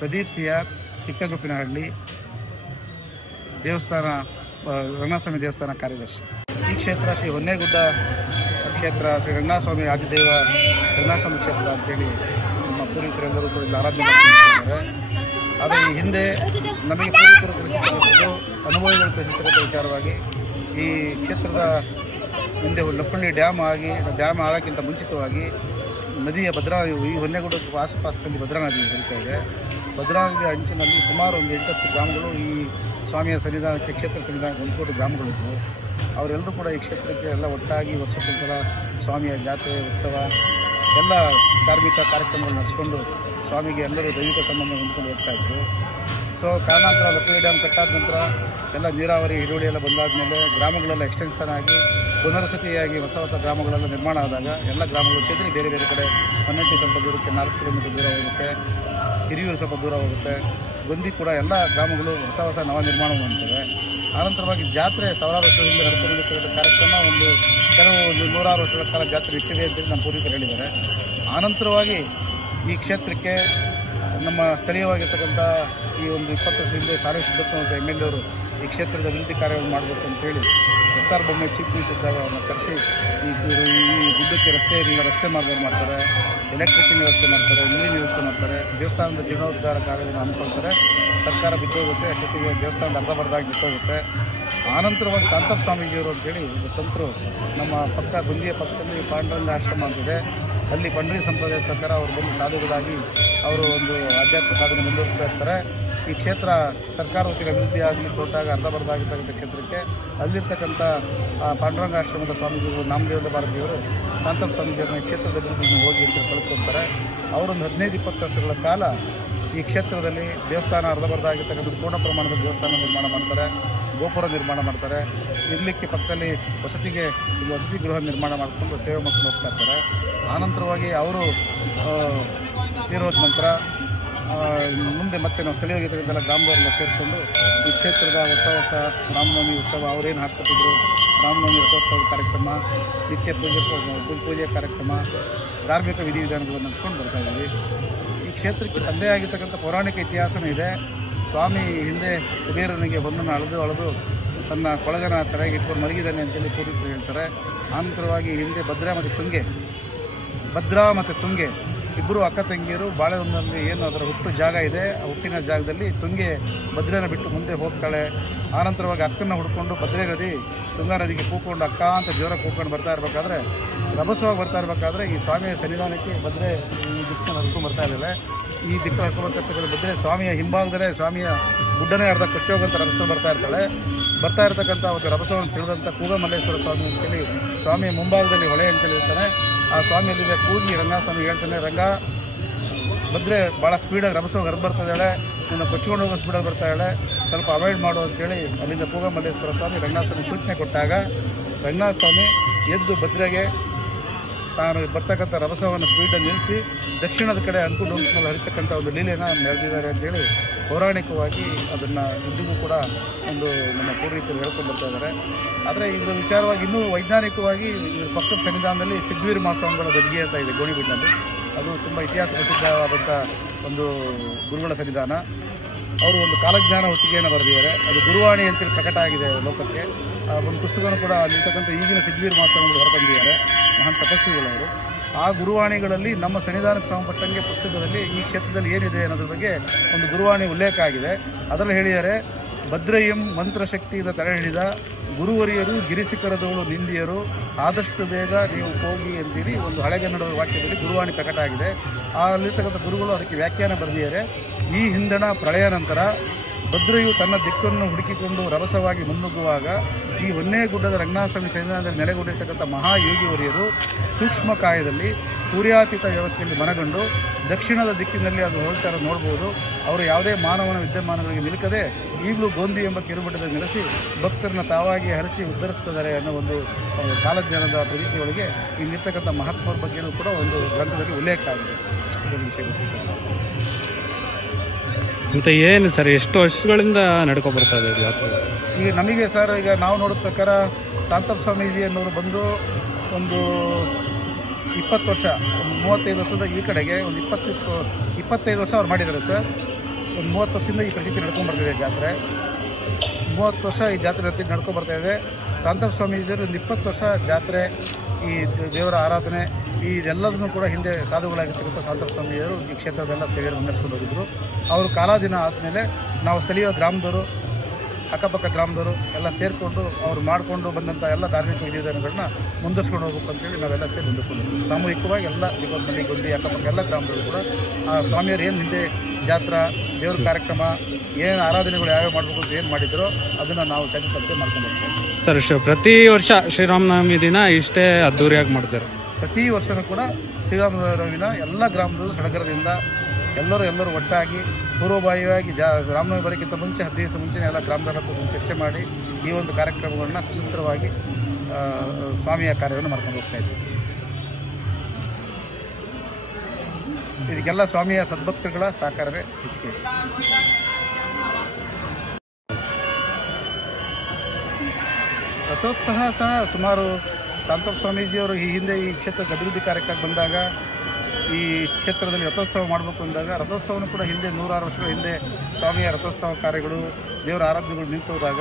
Pradeep CR, ಚಿಕ್ಕಗುಪ್ಪಿನಹಳ್ಳಿ ದೇವಸ್ಥಾನ, ರಂಗನಾಥಸ್ವಾಮಿ ದೇವಸ್ಥಾನ ಕಾರ್ಯದರ್ಶಿ. ಈ ಕ್ಷೇತ್ರ ಶ್ರೀ ಹೊನ್ನೇಗುಡ್ಡ ಕ್ಷೇತ್ರ, ಶ್ರೀ ರಂಗನಾಥಸ್ವಾಮಿ ಆದಿದೇವ ರಂಗನಾಥಸ್ವಾಮಿ ಕ್ಷೇತ್ರ ಅಂತೇಳಿ ನಮ್ಮ ಪೂರ್ವಿಕರೆಲ್ಲರೂ ಕೂಡ ಇಲ್ಲಿ ಆರಾಧನೆ ಮಾಡ್ತಿದ್ದಾರೆ. ಆದರೆ ಈ ಹಿಂದೆ ನಮಗೆ ಪೂರ್ವಿಕರು ತಿಳಿಸಿರುವುದು, ಅನುಭವಿಗಳು ತಿಳಿಸಿರುವ ವಿಚಾರವಾಗಿ ಈ ಕ್ಷೇತ್ರದ ಹಿಂದೆ ಲಕ್ಕುಳ್ಳಿ ಡ್ಯಾಮ್ ಆಗೋಕ್ಕಿಂತ ಮುಂಚಿತವಾಗಿ ನದಿಯ ಭದ್ರಾ, ಈ ಹೊನ್ನೇಗುಡ್ಡದ ಆಸುಪಾಸಿನಲ್ಲಿ ಭದ್ರಾ ನದಿ ಹರಿತಾ ಇದೆ. ಭದ್ರಾ ನದಿಯ ಅಂಚಿನಲ್ಲಿ ಸುಮಾರು ಒಂದು 8-10 ಗ್ರಾಮಗಳು ಈ ಸ್ವಾಮಿಯ ಸನ್ನಿಧಾನಕ್ಕೆ, ಕ್ಷೇತ್ರ ಸನ್ನಿಧಾನಕ್ಕೆ ಹೊಂದ್ಕೊಂಡು ಗ್ರಾಮಗಳಿದ್ವು. ಅವರೆಲ್ಲರೂ ಕೂಡ ಈ ಕ್ಷೇತ್ರಕ್ಕೆ ಎಲ್ಲ ಒಟ್ಟಾಗಿ ವರ್ಷಕ್ಕೊಂದ್ಸಲ ಸ್ವಾಮಿಯ ಜಾತ್ರೆ, ಉತ್ಸವ, ಎಲ್ಲ ಧಾರ್ಮಿಕ ಕಾರ್ಯಕ್ರಮಗಳು ನಡೆಸ್ಕೊಂಡು ಸ್ವಾಮಿಗೆ ಎಲ್ಲರೂ ದೈವಿಕ ಸಂಬಂಧ ಹೊಂದ್ಕೊಂಡು ಹೋಗ್ತಾಯಿದ್ರು. ಸೊ ಕಾರಣಾಂತರ ಲಕ್ಕುಳ್ಳಿ ಡ್ಯಾಮ್ ಕಟ್ಟಾದ ನಂತರ ಎಲ್ಲ ನೀರಾವರಿ ಹಿಡುವಳಿ ಎಲ್ಲ ಬಂದಾದಮೇಲೆ ಗ್ರಾಮಗಳೆಲ್ಲ ಎಕ್ಸ್ಟೆನ್ಷನ್ ಆಗಿ ಪುನರ್ವಸತಿಯಾಗಿ ಹೊಸ ಗ್ರಾಮಗಳೆಲ್ಲ ನಿರ್ಮಾಣ ಆದಾಗ ಎಲ್ಲ ಗ್ರಾಮಗಳು ಚೇತರಿ ಬೇರೆ ಬೇರೆ ಕಡೆ ಹೊನ್ನಟ್ಟಿ ಸ್ವಲ್ಪ ದೂರಕ್ಕೆ 4 ಕಿಲೋಮೀಟರ್ ದೂರ ಹೋಗುತ್ತೆ, ಹಿರಿಯೂರು ಸ್ವಲ್ಪ ದೂರ ಹೋಗುತ್ತೆ, ಗೊಂದಿ ಕೂಡ ಎಲ್ಲ ಗ್ರಾಮಗಳು ಹೊಸ ನವ ನಿರ್ಮಾಣ ಹೊಂದುತ್ತವೆ. ಆನಂತರವಾಗಿ ಜಾತ್ರೆ ಸಾವಿರಾರು ವರ್ಷದಿಂದ ನಡೆದುಕೊಂಡಿರ್ತಕ್ಕಂಥ ಕಾರ್ಯಕ್ರಮ ಕೆಲವು 100 ವರ್ಷಗಳ ಕಾಲ ಜಾತ್ರೆ ಇಟ್ಟಿದೆ ಅಂತೇಳಿ ನಮ್ಮ ಪೂರ್ವಿಕರು ಹೇಳಿದ್ದಾರೆ. ಆನಂತರವಾಗಿ ಈ ಕ್ಷೇತ್ರಕ್ಕೆ ನಮ್ಮ ಸ್ಥಳೀಯವಾಗಿರ್ತಕ್ಕಂಥ ಈ ಒಂದು 20 ವರ್ಷದಿಂದ ಸಾರಿಗೆ ಸಿದ್ಧತೆ ಮತ್ತು MLA ಅವರು ಈ ಕ್ಷೇತ್ರದ ಅಭಿವೃದ್ಧಿ ಕಾರ್ಯವನ್ನು ಮಾಡಬೇಕು ಅಂತೇಳಿ SR ಬೊಮ್ಮೆ ಚೀಫ್ ಮಿನಿಸ್ಟರ್ ಇದ್ದಾಗ ಅವ್ರನ್ನ ಕರೆಸಿ ಈ ಗುಡ್ಡಕ್ಕೆ ರಸ್ತೆ ಮಾರ್ಗ ಮಾಡ್ತಾರೆ, ಎಲೆಕ್ಟ್ರಿಸಿಟಿ ವ್ಯವಸ್ಥೆ ಮಾಡ್ತಾರೆ, ನೀರಿನ ವ್ಯವಸ್ಥೆ ಮಾಡ್ತಾರೆ, ದೇವಸ್ಥಾನದ ಜೀರ್ಣೋದ್ಧಾರ ಕಾರ್ಯವನ್ನು ಹಮ್ಮಿಕೊಳ್ತಾರೆ. ಸರ್ಕಾರ ಬಿದ್ದೋಗುತ್ತೆ, ಅಷ್ಟೊತ್ತಿಗೆ ದೇವಸ್ಥಾನದ ಅರ್ಧಬರ್ಧಾಗಿ ಬಿಟ್ಟೋಗುತ್ತೆ. ಆನಂತರವಾಗಿ ಶಾಂತಪ್ಪ ಸ್ವಾಮೀಜಿಯವರು ಅಂತೇಳಿ ಸಂತರು ನಮ್ಮ ಗೊಂದಿಯ ಪಕ್ಕದಲ್ಲಿ ಪಾಂಡುರಂಗ ಆಶ್ರಮ ಅಂತಿದೆ. ಅಲ್ಲಿ ಪಂಡರಿ ಸಂಪ್ರದಾಯದ ಪ್ರಕಾರ ಅವರು ಬಂದು ಸಾಧುಗಳಾಗಿ ಅವರು ಒಂದು ಆಧ್ಯಾತ್ಮ ಸಾಧನೆ ಮುಂದುವರಿಸ್ತಾ ಇರ್ತಾರೆ. ಈ ಕ್ಷೇತ್ರ ಸರ್ಕಾರ ವತಿಗೆ ಅಭಿವೃದ್ಧಿ ಆಗಲಿ ಕೊಟ್ಟಾಗ ಅರ್ಧಬರ್ಧಾಗಿರ್ತಕ್ಕಂಥ ಕ್ಷೇತ್ರಕ್ಕೆ ಅಲ್ಲಿರ್ತಕ್ಕಂಥ ಪಾಂಡುರಂಗ ಆಶ್ರಮದ ಸ್ವಾಮೀಜಿಗಳು, ನಾಮದೇವ ಭಾರತಿಯವರು ಶಾಂತಪ್ಪ ಸ್ವಾಮೀಜಿಯವರನ್ನ ಕ್ಷೇತ್ರದ ಅಭಿವೃದ್ಧಿಗೆ ಹೋಗಿ ಅಂತ ಕಳಿಸ್ಕೊಡ್ತಾರೆ. ಅವರೊಂದು 15-20 ವರ್ಷಗಳ ಕಾಲ ಈ ಕ್ಷೇತ್ರದಲ್ಲಿ ದೇವಸ್ಥಾನ ಅರ್ಧಬರ್ಧ ಆಗಿರ್ತಕ್ಕಂಥ ಪೂರ್ಣ ಪ್ರಮಾಣದ ದೇವಸ್ಥಾನ ನಿರ್ಮಾಣ ಮಾಡ್ತಾರೆ, ಗೋಪುರ ನಿರ್ಮಾಣ ಮಾಡ್ತಾರೆ, ಇರಲಿಕ್ಕೆ ಪಕ್ಕದಲ್ಲಿ ವಸತಿ ಗೃಹ ನಿರ್ಮಾಣ ಮಾಡಿಕೊಂಡು ಸೇವೆ ಮಾಡ್ಕೊಂಡು ಹೋಗ್ತಾ ಇರ್ತಾರೆ. ಆನಂತರವಾಗಿ ಅವರು ತೀರೋದ ನಂತರ ಮುಂದೆ ಮತ್ತೆ ನಾವು ಸ್ಥಳೀಯವಾಗಿರ್ತಕ್ಕಂಥ ಗ್ರಾಮದವರೆಲ್ಲ ಸೇರಿಕೊಂಡು ಈ ಕ್ಷೇತ್ರದ ಹೊಸ ರಾಮನವಮಿ ಉತ್ಸವ ಅವರೇನು ಹಾಕ್ಕೊಟ್ಟಿದ್ರು, ರಾಮನವಮಿ ರಥೋತ್ಸವ ಕಾರ್ಯಕ್ರಮ, ನಿತ್ಯ ಪೂಜೆ ಕಾರ್ಯಕ್ರಮ, ಧಾರ್ಮಿಕ ವಿಧಿವಿಧಾನಗಳನ್ನು ನಡೆಸ್ಕೊಂಡು ಬರ್ತಾ ಇದ್ದೀವಿ. ಈ ಕ್ಷೇತ್ರಕ್ಕೆ ತಂದೆ ಆಗಿರ್ತಕ್ಕಂಥ ಪೌರಾಣಿಕ ಇತಿಹಾಸವೂ ಇದೆ. ಸ್ವಾಮಿ ಹಿಂದೆ ಕುಬೇರನಿಗೆ ಹೊನ್ನನ್ನು ಅಳೆದು ತನ್ನ ಕೊಳಗನ ತಲೆಗೆ ಇಟ್ಕೊಂಡು ಮಲಗಿದ್ದಾನೆ ಅಂತೇಳಿ ಪೂರ್ವಿಕರು ಹೇಳ್ತಾರೆ. ಆನಂತರವಾಗಿ ಹಿಂದೆ ಭದ್ರಾ ಮತ್ತು ತುಂಗೆ ಇಬ್ಬರು ಅಕ್ಕ ತಂಗಿಯರು ಬಾಳೆಹೊನ್ನಲ್ಲಿ ಏನು ಅದರ ಹುಟ್ಟು ಜಾಗ ಇದೆ, ಆ ಹುಟ್ಟಿನ ಜಾಗದಲ್ಲಿ ತುಂಗೆ ಭದ್ರೆನ ಬಿಟ್ಟು ಮುಂದೆ ಹೋಗ್ತಾಳೆ. ಆನಂತರವಾಗಿ ಅಕ್ಕನ ಹುಡ್ಕೊಂಡು ಭದ್ರೆ ನದಿ ತುಂಗಾ ನದಿಗೆ ಕೂಕೊಂಡು ಅಕ್ಕ ಅಂತ ಜೋರಾಗಿ ಕೂಕೊಂಡು ಬರ್ತಾ ಇರಬೇಕಾದ್ರೆ, ರಭಸವಾಗಿ ಬರ್ತಾ ಇರಬೇಕಾದ್ರೆ ಈ ಸ್ವಾಮಿಯ ಸನ್ನಿಧಾನಕ್ಕೆ ಭದ್ರೆ ಈ ದಿಕ್ಕನ್ನು ಹರ್ಕೊಂಡು ಬರ್ತಾ ಇದ್ದಾಳೆ. ಈ ದಿಕ್ಕು ಹರ್ಕೊಂಡ್ಬರ್ತಕ್ಕಂಥ ಭದ್ರೆ ಸ್ವಾಮಿಯ ಹಿಂಭಾಗದಲ್ಲೇ ಸ್ವಾಮಿಯ ಗುಡ್ಡನೇ ಅರ್ಧ ಕಟ್ಟೋಗಂತ ರಭಸವಾಗಿ ಬರ್ತಾ ಇರ್ತಕ್ಕಂಥ ಒಂದು ರಭಸವನ್ನು ತಿಳಿದಂಥ ಕೂಗಮಲ್ಲೇಶ್ವರ ಸ್ವಾಮಿ ಅಂತೇಳಿ ಸ್ವಾಮಿಯ ಮುಂಭಾಗದಲ್ಲಿ ಹೊಳೆ ಅಂತೇಳಿ ಇರ್ತಾನೆ. ಆ ಸ್ವಾಮಿಯಲ್ಲಿದೆ ಕೂಗಿ ರಂಗನಾಥಸ್ವಾಮಿ ಹೇಳ್ತಾನೆ, ರಂಗ ಭದ್ರೆ ಭಾಳ ಸ್ಪೀಡಾಗಿ ರಭಸವಾಗಿ ಹರಿದು ಬರ್ತಾ ಇದ್ದಾಳೆ, ನಿನ್ನ ಕೊಚ್ಕೊಂಡು ಹೋಗೋ ಸ್ಪೀಡಾಗಿ ಬರ್ತಾ ಇದ್ದಾಳೆ, ಸ್ವಲ್ಪ ಅವಾಯ್ಡ್ ಮಾಡು ಅಂತೇಳಿ ಅಲ್ಲಿಂದ ಕೂಗಮಲ್ಲೇಶ್ವರ ಸ್ವಾಮಿ ರಂಗನಾಥಸ್ವಾಮಿ ಸೂಚನೆ ಕೊಟ್ಟಾಗ ರಂಗನಾಥಸ್ವಾಮಿ ಎದ್ದು ಭದ್ರೆಗೆ ತಾನು ಬರ್ತಕ್ಕಂಥ ರಭಸವನ್ನು ಸ್ಪೀಡನ್ನು ನಿಲ್ಲಿಸಿ ದಕ್ಷಿಣದ ಕಡೆ ಅಂಕುಡೊಂಕಿನಲ್ಲಿ ಹರಿತಕ್ಕಂಥ ಒಂದು ಲೀಲೆಯನ್ನು ನಡೆದಿದ್ದಾರೆ ಅಂತೇಳಿ ಪೌರಾಣಿಕವಾಗಿ ಅದನ್ನು ಇಂದಿಗೂ ಕೂಡ ಒಂದು ನಮ್ಮ ಪೂರ್ವಿಕರು ಹೇಳ್ಕೊಂಡು ಬರ್ತಾ ಇದ್ದಾರೆ. ಆದರೆ ಇದರ ವಿಚಾರವಾಗಿ ಇನ್ನೂ ವೈಜ್ಞಾನಿಕವಾಗಿ ಪಕ್ಕದ ಸನ್ನಿಧಾನದಲ್ಲಿ ಸಿದ್ಧವೀರ ಮಹಾಸ್ವಾಮಿಗಳ ಗದ್ಗೆ ಅಂತ ಇದೆ ಗೋಣಿಬೀಡಿನಲ್ಲಿ. ಅದು ತುಂಬ ಇತಿಹಾಸ ಪ್ರಸಿದ್ಧವಾದಂಥ ಒಂದು ಗುರುಗಳ ಸನ್ನಿಧಾನ. ಅವರು ಒಂದು ಕಾಲಜ್ಞಾನ ಹೊತ್ತಿಗೆಯನ್ನು ಬರೆದಿದ್ದಾರೆ. ಅದು ಗುರುವಾಣಿ ಅಂತೇಳಿ ಪ್ರಕಟ ಆಗಿದೆ ಲೋಕಕ್ಕೆ. ಒಂದು ಪುಸ್ತಕನೂ ಕೂಡ ಅಲ್ಲಿರ್ತಕ್ಕಂಥ ಈಗಿನ ಸಿದ್ಧವೀರ ಮಹಾಸ್ವಾಮಿಗಳು ಹೊರಬಂದಿದ್ದಾರೆ, ಮಹಾನ್ ತಪಸ್ವಿಗಳವರು. ಆ ಗುರುವಾಣಿಗಳಲ್ಲಿ ನಮ್ಮ ಸನ್ನಿಧಾನಕ್ಕೆ ಸಂಬಂಧಪಟ್ಟಂಗೆ ಪುಸ್ತಕದಲ್ಲಿ ಈ ಕ್ಷೇತ್ರದಲ್ಲಿ ಏನಿದೆ ಅನ್ನೋದ್ರ ಬಗ್ಗೆ ಒಂದು ಗುರುವಾಣಿ ಉಲ್ಲೇಖ ಆಗಿದೆ. ಅದರಲ್ಲಿ ಹೇಳಿದ್ದಾರೆ, ಭದ್ರಯ್ಯಂ ಮಂತ್ರಶಕ್ತಿಯಿಂದ ತಡೆ ಹಿಡಿದ ಗುರುವರಿಯರು ಗಿರಿಶಿಖರದವಳು ನಿಂದಿಯರು ಆದಷ್ಟು ಬೇಗ ನೀವು ಹೋಗಿ ಅಂತೇಳಿ ಒಂದು ಹಳೆಗನ್ನಡದ ವಾಕ್ಯದಲ್ಲಿ ಗುರುವಾಣಿ ಪ್ರಕಟ ಆಗಿದೆ. ಅಲ್ಲಿರ್ತಕ್ಕಂಥ ಗುರುಗಳು ಅದಕ್ಕೆ ವ್ಯಾಖ್ಯಾನ ಬರೆದಿದ್ದಾರೆ. ಈ ಹಿಂದಣ ಪ್ರಳಯ ನಂತರ ಭದ್ರೆಯು ತನ್ನ ದಿಕ್ಕನ್ನು ಹುಡುಕಿಕೊಂಡು ರಭಸವಾಗಿ ಮುನ್ನುಗ್ಗುವಾಗ ಈ ಹೊನ್ನೇಗುಡ್ಡದ ರಂಗನಾಥಸ್ವಾಮಿ ಸನ್ನಿಧಾನದಲ್ಲಿ ನೆಲೆಗೊಂಡಿರ್ತಕ್ಕಂಥ ಮಹಾಯೋಗಿವರಿಯರು ಸೂಕ್ಷ್ಮ ಕಾಯದಲ್ಲಿ ಸೂರ್ಯಾತೀತ ವ್ಯವಸ್ಥೆಯಲ್ಲಿ ಮನಗಂಡು ದಕ್ಷಿಣದ ದಿಕ್ಕಿನಲ್ಲಿ ಅದು ಹೋಗ್ತಾರ ನೋಡ್ಬೋದು. ಅವರು ಯಾವುದೇ ಮಾನವನ ವಿದ್ಯಮಾನಗಳಿಗೆ ನಿಲುಕದೆ ಈಗಲೂ ಗೋಂದಿ ಎಂಬ ಕಿರುಮಠದಲ್ಲಿ ನೆಲೆಸಿ ಭಕ್ತರನ್ನ ತಾವಾಗಿ ಹರಿಸಿ ಉದ್ಧರಿಸ್ತಿದ್ದಾರೆ ಅನ್ನೋ ಒಂದು ಕಾಲಜ್ಞಾನದ ಪ್ರತೀತಿಯೊಳಗೆ ಇಲ್ಲಿರ್ತಕ್ಕಂಥ ಮಹಾತ್ಮರ ಬಗ್ಗೆಯೂ ಕೂಡ ಒಂದು ಗ್ರಂಥದಲ್ಲಿ ಉಲ್ಲೇಖ ಆಗಿದೆ. ಇಷ್ಟೊಂದು ವಿಷಯ ಅಂತ ಏನು ಸರ್, ಎಷ್ಟು ವರ್ಷಗಳಿಂದ ನಡ್ಕೊ ಬರ್ತಾ ಇದೆ ಜಾತ್ರೆ? ಈಗ ನಮಗೆ ಸರ್, ಈಗ ನಾವು ನೋಡಿದ ಪ್ರಕಾರ ಶಾಂತಪ್ಪ ಸ್ವಾಮೀಜಿ ಅನ್ನೋರು ಬಂದು ಒಂದು 20 ವರ್ಷ, ಒಂದು 35 ವರ್ಷದ ಈ ಕಡೆಗೆ ಒಂದು 25 ವರ್ಷ ಅವ್ರು ಮಾಡಿದ್ದಾರೆ ಸರ್. ಒಂದು 30 ವರ್ಷದಿಂದ ಈ ಪ್ರತೀತಿ ನಡ್ಕೊಂಡ್ಬರ್ತಿದೆ ಜಾತ್ರೆ. 30 ವರ್ಷ ಈ ಜಾತ್ರೆ ನಡ್ಕೊಂಡ್ಬರ್ತಾ ಇದೆ. ಶಾಂತಪ್ಪ ಸ್ವಾಮೀಜಿಯವರು ಒಂದು 20 ವರ್ಷ ಜಾತ್ರೆ, ಈ ದೇವರ ಆರಾಧನೆ ಇದೆಲ್ಲದನ್ನು ಕೂಡ ಹಿಂದೆ ಸಾಧುಗಳಾಗಿರ್ತಕ್ಕಂಥ ಶಾಂತಪ್ಪ ಸ್ವಾಮಿಯವರು ಈ ಕ್ಷೇತ್ರದೆಲ್ಲ ಸೇವೆಯನ್ನು ಮುನ್ನಡೆಸ್ಕೊಂಡು ಹೋಗಿದ್ರು. ಅವರು ಕಾಲಾದಿನ ಆದಮೇಲೆ ನಾವು ಸ್ಥಳೀಯ ಗ್ರಾಮದವರು, ಅಕ್ಕಪಕ್ಕ ಗ್ರಾಮದವರು ಎಲ್ಲ ಸೇರಿಕೊಂಡು ಅವರು ಮಾಡಿಕೊಂಡು ಬಂದಂಥ ಎಲ್ಲ ಧಾರ್ಮಿಕ ವಿಧಿವಿಧಾನಗಳನ್ನ ಮುಂದುವರ್ಸ್ಕೊಂಡು ಹೋಗ್ಬೇಕು ಅಂತೇಳಿ ನಾವೆಲ್ಲ ಸೇರಿ ಮುಂದುವರ್ಸ್ಕೊಂಡು ಸಾಮೂಹಿಕವಾಗಿ ಎಲ್ಲ ಚಿಕ್ಕಮಲ್ಲಿ ಗೊಂದಿ ಅಕ್ಕಪಕ್ಕ ಎಲ್ಲ ಗ್ರಾಮದವರು ಕೂಡ ಆ ಸ್ವಾಮಿಯವರು ಏನು ಹಿಂದೆ ಜಾತ್ರಾ ದೇವ್ರ ಕಾರ್ಯಕ್ರಮ ಏನು ಆರಾಧನೆಗಳು ಯಾವ್ಯಾವ ಮಾಡಬೇಕು ಅಂತ ಏನು ಮಾಡಿದ್ರು ಅದನ್ನು ನಾವು ಚರ್ಚೆ ಮಾಡ್ಕೊಂಡು ಹೋಗ್ತೀವಿ. ಸರ್, ಪ್ರತಿ ವರ್ಷ ಶ್ರೀರಾಮನವಮಿ ದಿನ ಇಷ್ಟೇ ಅದ್ದೂರಿಯಾಗಿ ಮಾಡ್ತಾರೆ. ಪ್ರತಿ ವರ್ಷವೂ ಕೂಡ ಶ್ರೀರಾಮನವಮಿನ ಎಲ್ಲ ಗ್ರಾಮದವರು ಸಡಗರದಿಂದ ಎಲ್ಲರೂ ಒಟ್ಟಾಗಿ ಪೂರ್ವಭಾವಿಯಾಗಿ ರಾಮನವಮಿ ಬರೋಕ್ಕಿಂತ ಮುಂಚೆ 10 ದಿವಸ ಮುಂಚೆ ಎಲ್ಲ ಗ್ರಾಮದಲ್ಲ ಚರ್ಚೆ ಮಾಡಿ ಈ ಒಂದು ಕಾರ್ಯಕ್ರಮಗಳನ್ನ ಸುಸೂತ್ರವಾಗಿ ಸ್ವಾಮಿಯ ಕಾರ್ಯವನ್ನು ಮಾಡ್ಕೊಂಡು ಹೋಗ್ತಾ ಇದ್ದೀವಿ. ಇದಕ್ಕೆಲ್ಲ ಸ್ವಾಮಿಯ ಸದ್ಭಕ್ತರುಗಳ ಸಹಕಾರವೇ ಹೆಚ್ಚಿಗೆ. ರಥೋತ್ಸವ ಸಹ ಸುಮಾರು ಶಾಂತಪ್ಪ ಸ್ವಾಮೀಜಿಯವರು ಈ ಹಿಂದೆ ಈ ಕ್ಷೇತ್ರದ ಅಭಿವೃದ್ಧಿ ಕಾರ್ಯಕ್ರಮಕ್ಕೆ ಬಂದಾಗ ಈ ಕ್ಷೇತ್ರದಲ್ಲಿ ರಥೋತ್ಸವ ಮಾಡಬೇಕು ಅಂದಾಗ ರಥೋತ್ಸವನು ಕೂಡ ಹಿಂದೆ 106 ವರ್ಷಗಳ ಹಿಂದೆ ಸ್ವಾಮಿಯ ರಥೋತ್ಸವ ಕಾರ್ಯಗಳು ದೇವರ ಆರಾಧನೆಗಳು ನಿಂತು ಹೋದಾಗ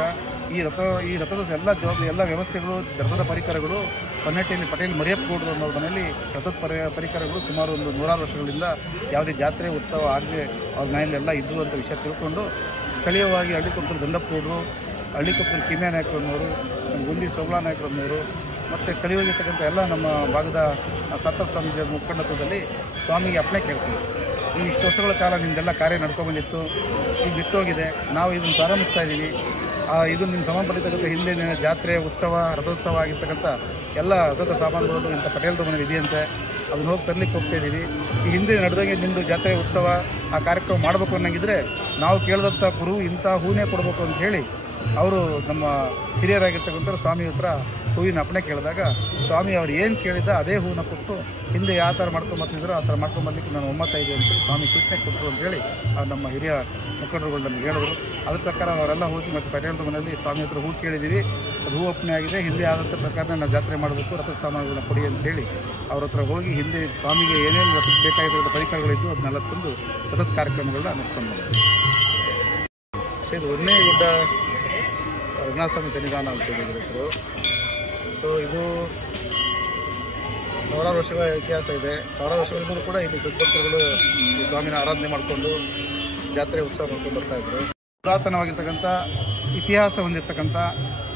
ಈ ರಥದ ಎಲ್ಲ ಜವಾಬ್ದಾರಿ ಎಲ್ಲ ವ್ಯವಸ್ಥೆಗಳು ರಥದ ಪರಿಕರಗಳು ಪನ್ನಟ್ಟಿಯಲ್ಲಿ ಪಟೇಲ್ ಮರಿಯಪ್ಪಗೌಡರು ಅನ್ನೋ ಮನೆಯಲ್ಲಿ ರಥದ ಪರಿಕರಗಳು ಸುಮಾರು ಒಂದು 106 ವರ್ಷಗಳಿಂದ ಯಾವುದೇ ಜಾತ್ರೆ ಉತ್ಸವ ಆಗದೆ ಅವ್ರ ಮನೆಯಲ್ಲೆಲ್ಲ ಇದ್ದು ಅಂತ ವಿಷಯ ತಿಳ್ಕೊಂಡು ಸ್ಥಳೀಯವಾಗಿ ಹಳ್ಳಿಕೊಪ್ಪಲು ದಂಡಪ್ಪಗೌಡರು, ಹಳ್ಳಿಕೊಪ್ಪಲು ಕಿಮ್ಯಾ ನಾಯಕರನ್ನವರು, ಗುಂಡಿ ಸೋಮಲಾ ನಾಯಕರನ್ನವರು ಮತ್ತು ಸ್ಥಳೀಯವಾಗಿರ್ತಕ್ಕಂಥ ಎಲ್ಲ ನಮ್ಮ ಭಾಗದ ಶಾಂತಪ್ಪ ಸ್ವಾಮೀಜಿಯ ಮುಖಂಡತ್ವದಲ್ಲಿ ಸ್ವಾಮಿಗೆ ಅಪ್ಪಣೆ ಕೇಳ್ತೀವಿ. ಈ ಇಷ್ಟು ವರ್ಷಗಳ ಕಾಲ ನಿಮ್ದೆಲ್ಲ ಕಾರ್ಯ ನಡ್ಕೊಂಡ್ಬಂದಿತ್ತು, ಈಗ ಬಿಟ್ಟೋಗಿದೆ, ನಾವು ಇದನ್ನು ಪ್ರಾರಂಭಿಸ್ತಾ ಇದ್ದೀವಿ. ಇದು ನಿಮ್ಮ ಸಂಬಂಧಪಟ್ಟಿರ್ತಕ್ಕಂಥ ಹಿಂದಿನ ಜಾತ್ರೆ ಉತ್ಸವ ರಥೋತ್ಸವ ಆಗಿರ್ತಕ್ಕಂಥ ಎಲ್ಲ ರಥದ ಸಾಮಾನುಗಳು ಇಂಥ ಪಟೇಲ್ರ ಮನೇಲಿ ಇದೆಯಂತೆ, ಅದನ್ನ ಹೋಗಿ ತರಲಿಕ್ಕೆ ಹೋಗ್ತಾ ಇದ್ದೀವಿ. ಈ ಹಿಂದೆ ನಡೆದಂಗೆ ನಿಮ್ಮದು ಜಾತ್ರೆ ಉತ್ಸವ ಆ ಕಾರ್ಯಕ್ರಮ ಮಾಡಬೇಕು ಅನ್ನೋಂಗಿದ್ರೆ ನಾವು ಕೇಳಿದಂಥ ಗುರು ಇಂಥ ಹೂನೇ ಕೊಡಬೇಕು ಅಂತ ಹೇಳಿ ಅವರು ನಮ್ಮ ಹಿರಿಯರಾಗಿರ್ತಕ್ಕಂಥ ಸ್ವಾಮಿ ಹತ್ರ ಹೂವಿನ ಅಪ್ಪಣೆ ಕೇಳಿದಾಗ ಸ್ವಾಮಿ ಅವ್ರು ಏನು ಕೇಳಿದ ಅದೇ ಹೂವನ್ನ ಕೊಟ್ಟು ಹಿಂದೆ ಯಾವ ಥರ ಮಾಡ್ಕೊಂಬರ್ತಿದ್ರು ಆ ಥರ ಮಾಡ್ಕೊಂಬರ್ಲಿಕ್ಕೆ ನಾನು ಒಮ್ಮತ ಇದೆ ಅಂತೇಳಿ ಸ್ವಾಮಿ ಸೂಚನೆ ಕೊಟ್ಟರು ಅಂತೇಳಿ ನಮ್ಮ ಹಿರಿಯ ಮುಖಂಡರುಗಳು ನಮಗೆ ಹೇಳಿದ್ರು. ಅದ್ರ ಪ್ರಕಾರ ಅವರೆಲ್ಲ ಹೋಗಿ ಮತ್ತು ಪಟೇಲ್ರ ಮನೆಯಲ್ಲಿ ಸ್ವಾಮಿ ಹತ್ರ ಹೂ ಕೇಳಿದ್ದೀವಿ, ಅದು ಹೂ ಒಪ್ಪಣೆ ಆಗಿದೆ, ಹಿಂದೆ ಆದಂಥ ಪ್ರಕಾರ ನಾವು ಜಾತ್ರೆ ಮಾಡಬೇಕು, ರಥದ ಸಾಮಾನುಗಳನ್ನ ಕೊಡಿ ಅಂತೇಳಿ ಅವ್ರ ಹತ್ರ ಹೋಗಿ ಹಿಂದೆ ಸ್ವಾಮಿಗೆ ಏನೇನು ರಥಕ್ಕೆ ಬೇಕಾಗಿರೋ ಪರಿಕರಗಳಿದ್ದು ಅದನ್ನೆಲ್ಲ ತಂದು ರಥದ ಕಾರ್ಯಕ್ರಮಗಳನ್ನ ನಡೆಸ್ಕೊಂಡು ಬಂದಿದ್ದೀವಿ. ಇದು ಹೊನ್ನೇಗುಡ್ಡ ರಂಗನಾಥಸ್ವಾಮಿ ಸನ್ನಿಧಾನ ಅಂತ ಹೇಳಿದ್ರು. ಸೊ ಇದು ಸಾವಿರಾರು ವರ್ಷಗಳ ಇತಿಹಾಸ ಇದೆ. ಸಾವಿರಾರು ವರ್ಷಗಳಿಂದಲೂ ಕೂಡ ಇಲ್ಲಿ ಸದ್ಭಕ್ತರುಗಳು ಈ ಸ್ವಾಮಿನ ಆರಾಧನೆ ಮಾಡಿಕೊಂಡು ಜಾತ್ರೆ ಉತ್ಸವ ಮಾಡ್ಕೊಂಡು ಬರ್ತಾಯಿದ್ರು. ಪುರಾತನವಾಗಿರ್ತಕ್ಕಂಥ ಇತಿಹಾಸ ಹೊಂದಿರತಕ್ಕಂಥ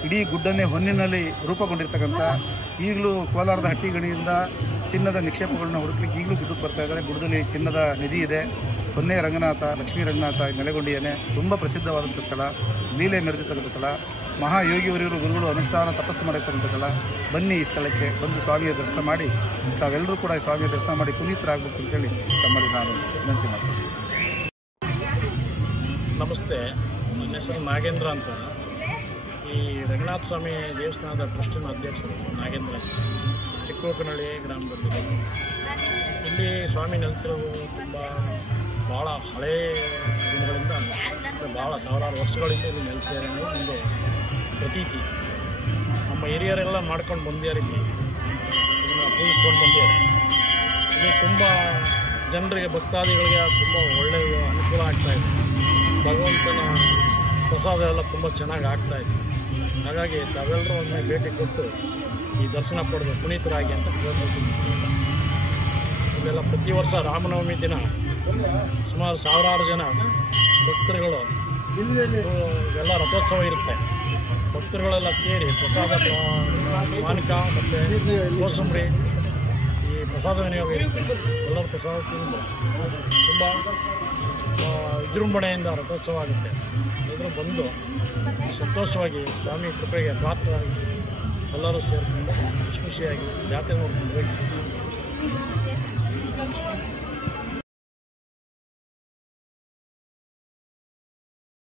ಇಡೀ ಗುಡ್ಡನ್ನೇ ಹೊನ್ನಿನಲ್ಲಿ ರೂಪುಗೊಂಡಿರ್ತಕ್ಕಂಥ ಈಗಲೂ ಕೋಲಾರದ ಹಟ್ಟಿಗಣಿಯಿಂದ ಚಿನ್ನದ ನಿಕ್ಷೇಪಗಳನ್ನ ಹುಡುಕ್ಲಿಕ್ಕೆ ಈಗಲೂ ಗುಡ್ಡಕ್ಕೆ ಬರ್ತಾ ಇದ್ದಾರೆ. ಗುಡ್ಡದಲ್ಲಿ ಚಿನ್ನದ ನಿಧಿ ಇದೆ. ಹೊನ್ನೆ ರಂಗನಾಥ, ಲಕ್ಷ್ಮೀ ರಂಗನಾಥ ನೆಲೆಗೊಂಡಿಯೇ ತುಂಬ ಪ್ರಸಿದ್ಧವಾದಂಥ ಸ್ಥಳ, ಲೀಲೆ ಮೆರೆದಿರ್ತಕ್ಕಂಥ ಸ್ಥಳ, ಮಹಾಯೋಗಿಯವರಿವರು ಗುರುಗಳು ಅನುಷ್ಠಾನ ತಪಸ್ಸು ಮಾಡಿರ್ತಕ್ಕಂಥ ಸ್ಥಳ. ಬನ್ನಿ ಈ ಸ್ಥಳಕ್ಕೆ ಬಂದು ಸ್ವಾಮಿಯ ದರ್ಶನ ಮಾಡಿ ತಾವೆಲ್ಲರೂ ಕೂಡ ಈ ಸ್ವಾಮಿಯ ದರ್ಶನ ಮಾಡಿ ಪುನೀತರಾಗಬೇಕು ಅಂತೇಳಿ ತಮ್ಮಲ್ಲಿ ನಾನು ವಿನಂತಿ ಮಾಡ್ತೀನಿ. ನಮಸ್ತೆ, ನನ್ನ ಹೆಸರು ನಾಗೇಂದ್ರ ಅಂತ. ಈ ರಂಗನಾಥ ಸ್ವಾಮಿ ದೇವಸ್ಥಾನದ ಟ್ರಸ್ಟಿನ ಅಧ್ಯಕ್ಷರು ನಾಗೇಂದ್ರ, ಚಿಕ್ಕವಕನಹಳ್ಳಿ ಗ್ರಾಮದಲ್ಲಿದೆ. ಇಲ್ಲಿ ಸ್ವಾಮಿ ನೆಲೆಸಿರೋದು ಭಾಳ ಹಳೆಯ ದಿನಗಳಿಂದ, ಭಾಳ ಸಾವಿರಾರು ವರ್ಷಗಳಿಂದ ಇಲ್ಲಿ ನೆಲೆಸಿದ್ದಾರೆ ಅನ್ನೋದು ಒಂದು ಪ್ರತೀತಿ. ನಮ್ಮ ಹಿರಿಯರೆಲ್ಲ ಮಾಡ್ಕೊಂಡು ಬಂದಿದ್ದಾರೆ, ಇಲ್ಲಿ ಇದನ್ನು ಪೂಜಿಸ್ಕೊಂಡು ಬಂದಿದ್ದಾರೆ. ಇಲ್ಲಿ ತುಂಬ ಜನರಿಗೆ ಭಕ್ತಾದಿಗಳಿಗೆ ತುಂಬ ಒಳ್ಳೆಯ ಅನುಕೂಲ ಆಗ್ತಾಯಿದೆ. ಭಗವಂತನ ಪ್ರಸಾದ ಎಲ್ಲ ತುಂಬ ಚೆನ್ನಾಗಿ ಆಗ್ತಾಯಿದೆ. ಹಾಗಾಗಿ ತಾವೆಲ್ಲರೂ ಒಮ್ಮೆ ಭೇಟಿ ಕೊಟ್ಟು ಈ ದರ್ಶನ ಪಡೆದು ಪುನೀತರಾಗಿ ಅಂತ ಕೇಳ್ಕೊಳ್ತೀನಿ. ಇಲ್ಲೆಲ್ಲ ಪ್ರತಿ ವರ್ಷ ರಾಮನವಮಿ ದಿನ ಸುಮಾರು ಸಾವಿರಾರು ಜನ ಭಕ್ತರುಗಳು, ಎಲ್ಲ ರಥೋತ್ಸವ ಇರುತ್ತೆ, ಭಕ್ತರುಗಳೆಲ್ಲ ಸೇರಿ ಪ್ರಸಾದ ಪಾನಕ ಮತ್ತು ಕೋಸಂಬರಿ ಈ ಪ್ರಸಾದ ವಿನಿಯೋಗ ಇರುತ್ತೆ. ಎಲ್ಲರೂ ಪ್ರಸಾದ ತಿಂದು ತುಂಬ ವಿಜೃಂಭಣೆಯಿಂದ ರಥೋತ್ಸವ ಆಗುತ್ತೆ. ಎಲ್ಲರೂ ಬಂದು ಸಂತೋಷವಾಗಿ ಸ್ವಾಮಿ ಕೃಪೆಗೆ ಪಾತ್ರರಾಗಿ ಎಲ್ಲರೂ ಸೇರಿಕೊಂಡು ಖುಷಿಯಾಗಿ ಜಾತ್ರೆ ನೋಡ್ಕೊಂಡು ಹೋಗಿ